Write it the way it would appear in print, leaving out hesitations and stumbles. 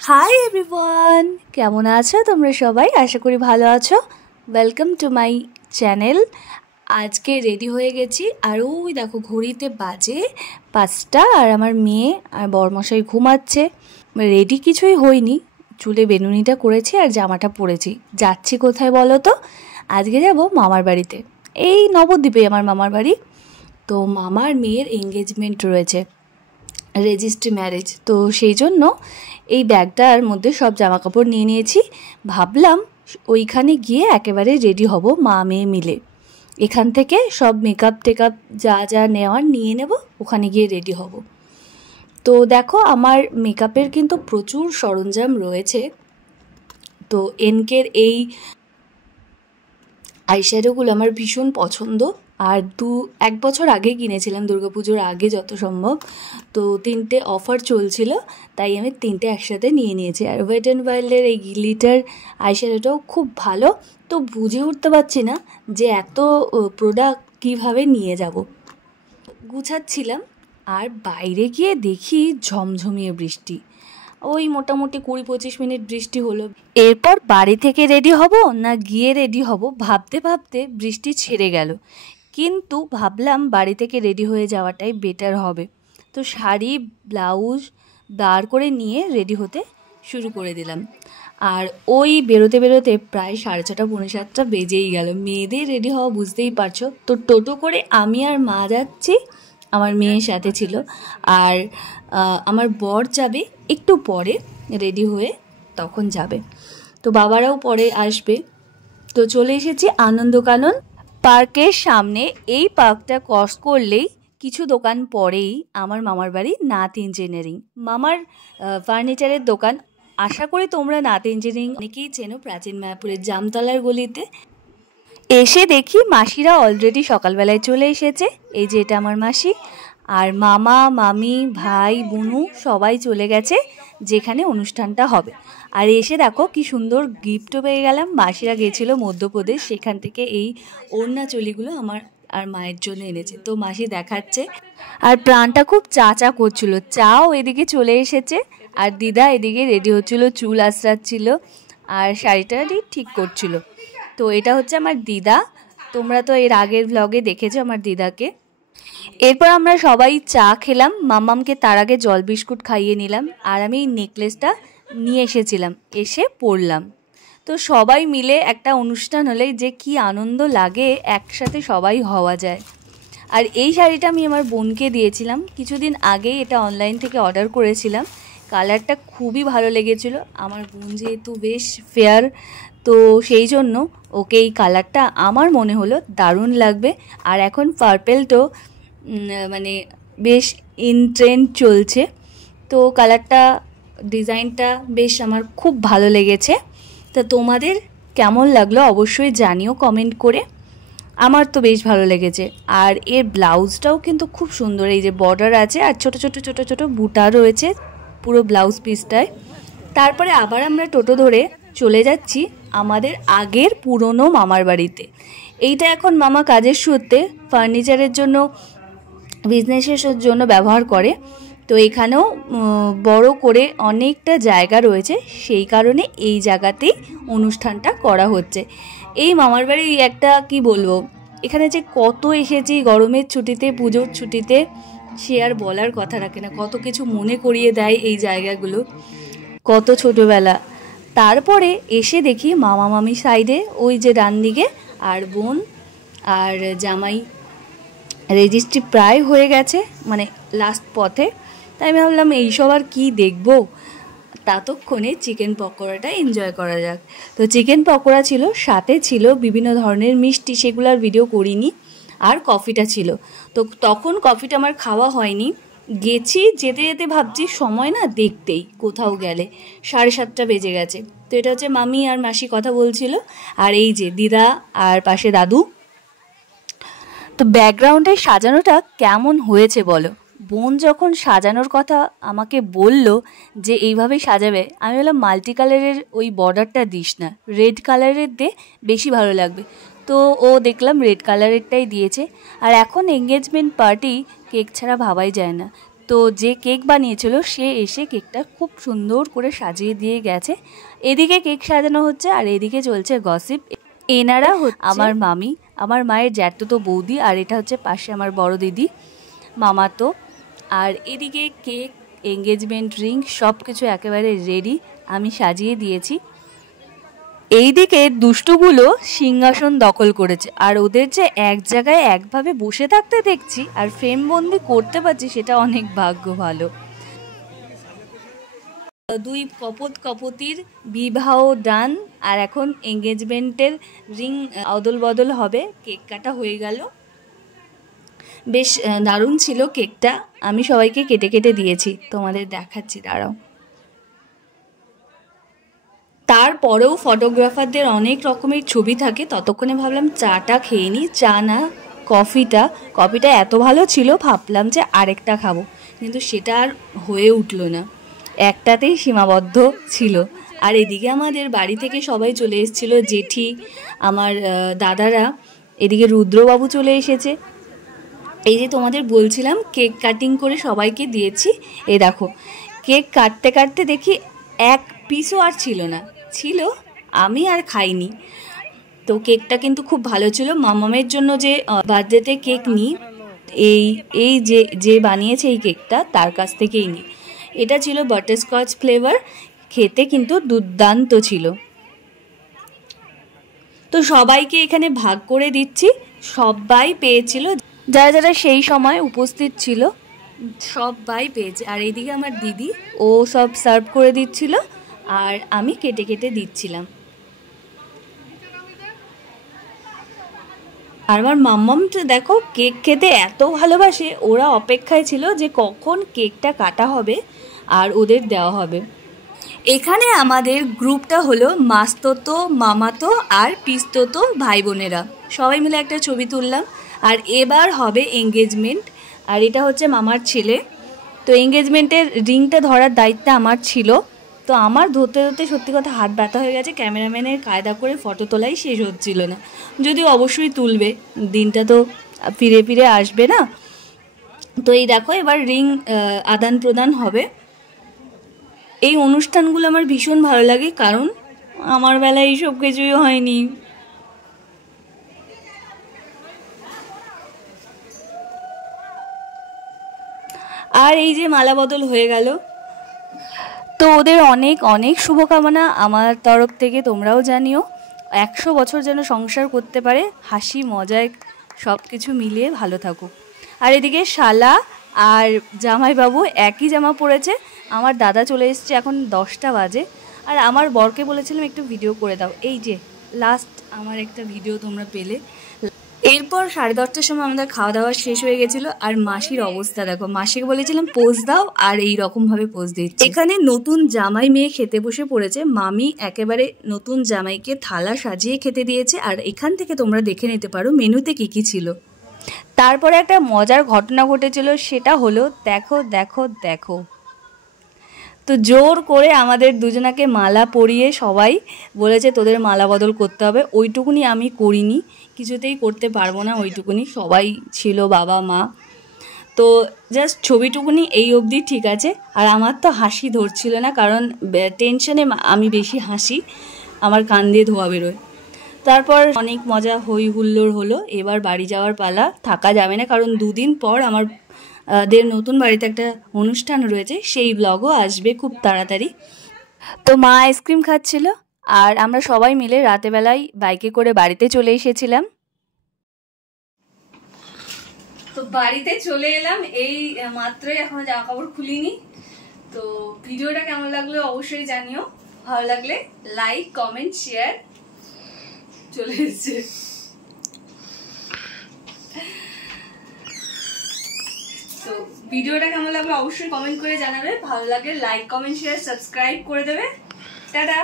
Hi everyone, কেমন আছো তোমরা সবাই? আশা করি ভালো আছো। Welcome to my channel. আজকে রেডি হয়ে গেছি, আর ওই দেখো ঘড়িতে বাজে 5টা, আর আমার মেয়ে আর বরমশাই ঘুমাচ্ছে। রেডি কিছুই হয়নি, চুলে বেনুনিটা করেছি আর জামাটা পরেছি। যাচ্ছি কোথায় বলো তো? আজকে যাব মামার বাড়িতে। এই নবদ্বীপে আমার মামার বাড়ি। তো মামার মেয়ের এঙ্গেজমেন্ট রয়েছে, রেজিস্ট্রি ম্যারেজ। তো সেই জন্য এই ব্যাগটার মধ্যে সব জামাকাপড় নিয়ে নিয়েছি। ভাবলাম ওইখানে গিয়ে একেবারে রেডি হব মা মেয়ে মিলে। এখান থেকে সব মেকআপ টেকআপ যা যা নেওয়ার নিয়ে নেব, ওখানে গিয়ে রেডি হব। তো দেখো আমার মেকআপের কিন্তু প্রচুর সরঞ্জাম রয়েছে। তো এনকের এই আইশ্যাডোগুলো আমার ভীষণ পছন্দ, আর এক বছর আগে কিনেছিলাম, দুর্গাপুজোর আগে যত সম্ভব। তো 3টে অফার চলছিল, তাই আমি 3টে একসাথে নিয়ে নিয়েছি। আর ওয়েট অ্যান্ড ওয়াইল্ডের এই গ্লিটার আইশ্যাডোটাও খুব ভালো। তো বুঝে উঠতে পারছি না যে এত প্রোডাক্ট কিভাবে নিয়ে যাব। গুছাচ্ছিলাম, আর বাইরে গিয়ে দেখি ঝমঝমিয়ে বৃষ্টি। ওই মোটামুটি 20-25 মিনিট বৃষ্টি হলো। এরপর বাড়ি থেকে রেডি হব না গিয়ে রেডি হব ভাবতে ভাবতে বৃষ্টি ছেড়ে গেল। কিন্তু ভাবলাম বাড়ি থেকে রেডি হয়ে যাওয়াটাই বেটার হবে। তো শাড়ি ব্লাউজ দাঁড় করে নিয়ে রেডি হতে শুরু করে দিলাম। আর ওই বেরোতে বেরোতে প্রায় 6:30 7:45 বেজেই গেল। মেয়েদের রেডি হওয়া বুঝতেই পারছো। তো টোটো করে আমি আর মা যাচ্ছি, আমার মেয়ের সাথে ছিল। আর আমার বর যাবে একটু পরে, রেডি হয়ে তখন যাবে। তো বাবারাও পরে আসবে। তো চলে এসেছি আনন্দকানন পার্কের সামনে। এই পার্কটা ক্রস করলেই কিছু দোকান পরেই আমার মামার বাড়ি নাথ ইঞ্জিনিয়ারিং, মামার ফার্নিচারের দোকান। আশা করি তোমরা নাথ ইঞ্জিনিয়ারিং অনেকেই চেনো, প্রাচীন মায়াপুরের জামতলার গলিতে। এসে দেখি মাসিরা অলরেডি সকালবেলায় চলে এসেছে। এই যে এটা আমার মাসি, আর মামা মামি ভাই বুনু সবাই চলে গেছে যেখানে অনুষ্ঠানটা হবে। আর এসে দেখো কি সুন্দর গিফটও পেয়ে গেলাম। মাসিরা গেছিল মধ্যপ্রদেশ, সেখান থেকে এই ওড়নাচলিগুলো আমার আর মায়ের জন্য এনেছে। তো মাসি দেখাচ্ছে, আর প্রাণটা খুব চা চা করছিল। চাও এদিকে চলে এসেছে, আর দিদা এদিকে রেডি হচ্ছিল, চুল আঁচড়াচ্ছিল আর শাড়িটারই ঠিক করছিল। তো এটা হচ্ছে আমার দিদা, তোমরা তো এর আগের ব্লগে দেখেছো আমার দিদাকে। এরপর আমরা সবাই চা খেলাম, মাম্মামকে তার আগে জল বিস্কুট খাইয়ে নিলাম। আর আমি এই নেকলেসটা নিয়ে এসেছিলাম, এসে পরলাম। তো সবাই মিলে একটা অনুষ্ঠান হলে যে কি আনন্দ লাগে, একসাথে সবাই হওয়া যায়। আর এই শাড়িটা আমি আমার বোনকে দিয়েছিলাম কিছুদিন আগেই, এটা অনলাইন থেকে অর্ডার করেছিলাম। কালারটা খুবই ভালো লেগেছিল। আমার বোন যেহেতু বেশ ফেয়ার, তো সেই জন্য ওকে এই কালারটা আমার মনে হলো দারুণ লাগবে। আর এখন পার্পেলটাও মানে বেশ ইন ট্রেন্ড চলছে। তো কালারটা ডিজাইনটা বেশ আমার খুব ভালো লেগেছে। তা তোমাদের কেমন লাগলো অবশ্যই জানিও কমেন্ট করে। আমার তো বেশ ভালো লেগেছে। আর এর ব্লাউজটাও কিন্তু খুব সুন্দর, এই যে বর্ডার আছে আর ছোট ছোট ছোট ছোট বুটা রয়েছে পুরো ব্লাউজ পিসটায়। তারপরে আবার আমরা টোটো ধরে চলে যাচ্ছি আমাদের আগের পুরনো মামার বাড়িতে। এইটা এখন মামা কাজের সূত্রে ফার্নিচারের জন্য, বিজনেসের জন্য ব্যবহার করে। তো এখানেও বড় করে অনেকটা জায়গা রয়েছে, সেই কারণে এই জায়গাতেই অনুষ্ঠানটা করা হচ্ছে। এই মামার বাড়ি একটা কি বলবো, এখানে যে কত এসেছি গরমের ছুটিতে, পুজোর ছুটিতে, সে আর বলার কথা রাখে না। কত কিছু মনে করিয়ে দেয় এই জায়গাগুলো, কত ছোটোবেলা। তারপরে এসে দেখি মামা মামি সাইডে ওই যে ডান দিকে, আর বোন আর জামাই রেজিস্ট্রি প্রায় হয়ে গেছে, মানে লাস্ট পথে। তাই আমি ভাবলাম এইসব আর কী দেখবো, ততক্ষণে চিকেন পকোড়াটা এনজয় করা যাক। তো চিকেন পকোড়া ছিল, সাথে ছিল বিভিন্ন ধরনের মিষ্টি, সেগুলোর ভিডিও করিনি। আর কফিটা ছিল। তো তখন কফিটা আমার খাওয়া হয়নি। গেছি, যেতে যেতে ভাবছি সময় না দেখতেই কোথাও গেলে 7:30 বেজে গেছে। তো এটা হচ্ছে মামি আর মাসি কথা বলছিল, আর এই যে দিদা আর পাশে দাদু। তো ব্যাকগ্রাউন্ডে সাজানোটা কেমন হয়েছে বলো? বোন যখন সাজানোর কথা আমাকে বলল যে এইভাবেই সাজাবে, আমি বললাম মাল্টি কালারের ওই বর্ডারটা দিস না, রেড কালারের দে, বেশি ভালো লাগবে। তো ও দেখলাম রেড কালারেরটাই দিয়েছে। আর এখন এঙ্গেজমেন্ট পার্টি কেক ছাড়া ভাবাই যায় না। তো যে কেক বানিয়েছিল সে এসে কেকটা খুব সুন্দর করে সাজিয়ে দিয়ে গেছে। এদিকে কেক সাজানো হচ্ছে আর এদিকে চলছে গসিপ। এনারা আমার মামি, আমার মায়ের জ্যাঠতো বৌদি, আর এটা হচ্ছে পাশে আমার বড় দিদি মামাতো। আর এদিকে কেক, এঙ্গেজমেন্ট রিং সব কিছু একেবারে রেডি, আমি সাজিয়ে দিয়েছি। এইদিকে দুষ্টুগুলো সিংহাসন দখল করেছে, আর ওদের যে এক জায়গায় একভাবে বসে থাকতে দেখছি আর ফ্রেম বন্দি করতে পারছি, সেটা অনেক ভাগ্য ভালো। দুই কপতির বিবাহ ডান, আর এখন এঙ্গেজমেন্টের রিং অদল বদল হবে। কেক কাটা হয়ে গেল, বেশ দারুণ ছিল কেকটা। আমি সবাইকে কেটে কেটে দিয়েছি, তোমাদের দেখাচ্ছি, দাঁড়াও। তারপরেও ফটোগ্রাফারদের অনেক রকমের ছবি থাকে, ততক্ষণে ভাবলাম চাটা খেয়ে নিই। চা না, কফিটা এত ভালো ছিল ভাবলাম যে আরেকটা খাবো, কিন্তু সেটা আর হয়ে উঠলো না, একটাতেই সীমাবদ্ধ ছিল। আর এদিকে আমাদের বাড়ি থেকে সবাই চলে এসেছিল, জেঠি, আমার দাদারা, এদিকে রুদ্রবাবু চলে এসেছে। এই যে তোমাদের বলছিলাম কেক কাটিং করে সবাইকে দিয়েছি, এই দেখো কেক কাটতে কাটতে দেখি এক পিসও আর ছিল না, ছিল আমি আর খাইনি। তো কেকটা কিন্তু খুব ভালো ছিল। মামামের জন্য যে বার্থডেতে কেক নিই, এই যে বানিয়েছে এই কেকটা, তার কাছ থেকেই নিই। এটা ছিল বাটারস্কচ ফ্লেভার, খেতে কিন্তু দুর্দান্ত ছিল। তো সবাইকে এখানে ভাগ করে দিচ্ছি, সবাই পেয়েছিল, যারা যারা সেই সময় উপস্থিত ছিল সবাই পেয়েছে। আর এইদিকে আমার দিদি, ও সব সার্ভ করে দিচ্ছিল আর আমি কেটে কেটে দিচ্ছিলাম। আর আমার মাম্মামটা দেখো কেক খেতে এত ভালোবাসে, ওরা অপেক্ষায় ছিল যে কখন কেকটা কাটা হবে আর ওদের দেওয়া হবে। এখানে আমাদের গ্রুপটা হলো মাস্ততো, মামাতো আর পিস্ততো ভাই বোনেরা, সবাই মিলে একটা ছবি তুললাম। আর এবার হবে এঙ্গেজমেন্ট, আর এটা হচ্ছে মামার ছেলে। তো এঙ্গেজমেন্টের রিংটা ধরার দায়িত্ব আমার ছিল, তো আমার ধরতে ধরতে সত্যি কথা হাত ব্যথা হয়ে গেছে। ক্যামেরাম্যানের কায়দা করে ফটো তোলাই শেষ হচ্ছিল না, যদিও অবশ্যই তুলবে, দিনটা তো ফিরে ফিরে আসবে না। তো এই দেখো এবার রিং আদান প্রদান হবে। এই অনুষ্ঠানগুলো আমার ভীষণ ভালো লাগে, কারণ আমার বেলায় এইসব কিছুই হয়নি। আর এই যে মালা বদল হয়ে গেল, তো ওদের অনেক অনেক শুভকামনা আমার তরফ থেকে, তোমরাও জানিও 100 বছর যেন সংসার করতে পারে, হাসি মজায় সব কিছু মিলিয়ে ভালো থাকুক। আর এদিকে শালা আর জামাইবাবু একই জামা পরেছে। আমার দাদা চলে এসছে, এখন 10টা বাজে, আর আমার বরকে বলেছিলাম একটু ভিডিও করে দাও। এই যে লাস্ট আমার একটা ভিডিও তোমরা পেলে। এরপর 10:30টার সময় আমাদের খাওয়া দাওয়া শেষ হয়ে গেছিলো, আর মাসির অবস্থা দেখো, মাসিকে বলেছিলাম পোজ দাও, আর এই রকমভাবে পোজ দিচ্ছে। এখানে নতুন জামাই মেয়ে খেতে বসে পড়েছে, মামি একেবারে নতুন জামাইকে থালা সাজিয়ে খেতে দিয়েছে। আর এখান থেকে তোমরা দেখে নিতে পারো মেনুতে কি কি ছিল। তারপরে একটা মজার ঘটনা ঘটেছিল, সেটা হলো দেখো দেখো দেখো। তো জোর করে আমাদের দুজনাকে মালা পরিয়ে সবাই বলেছে তোদের মালা বদল করতে হবে। ওইটুকুনি আমি করিনি, কিছুতেই করতে পারবো না ওইটুকুনি, সবাই ছিল বাবা মা। তো জাস্ট ছবিটুকুনি এই অবধি ঠিক আছে। আর আমার তো হাসি ধরছিল না, কারণ টেনশনে আমি বেশি হাসি, আমার কান দিয়ে ধোয়া বেরোয়। তারপর অনেক মজা হই হুল্লোড় হলো। এবার বাড়ি যাওয়ার পালা, থাকা যাবে না, কারণ 2 দিন পর আমার নতুন বাড়িতে একটা অনুষ্ঠান রয়েছে, সেই ব্লগও আসবে খুব তাড়াতাড়ি। তো মা আইসক্রিম খাচ্ছিল, আর আমরা সবাই মিলে রাতেবেলায় বাইকে করে বাড়িতে চলে এসেছিলাম। তো বাড়িতে চলে এলাম এই মাত্রই, এখনো জামা কাপড় খুলিনি। তো ভিডিওটা কেমন লাগলো অবশ্যই জানিও, ভালো লাগলে লাইক কমেন্ট শেয়ার। চলে এসছে। তো ভিডিওটা কেমন লাগলো অবশ্যই কমেন্ট করে জানাবে, ভালো লাগলে লাইক কমেন্ট শেয়ার সাবস্ক্রাইব করে দেবে। টাটা।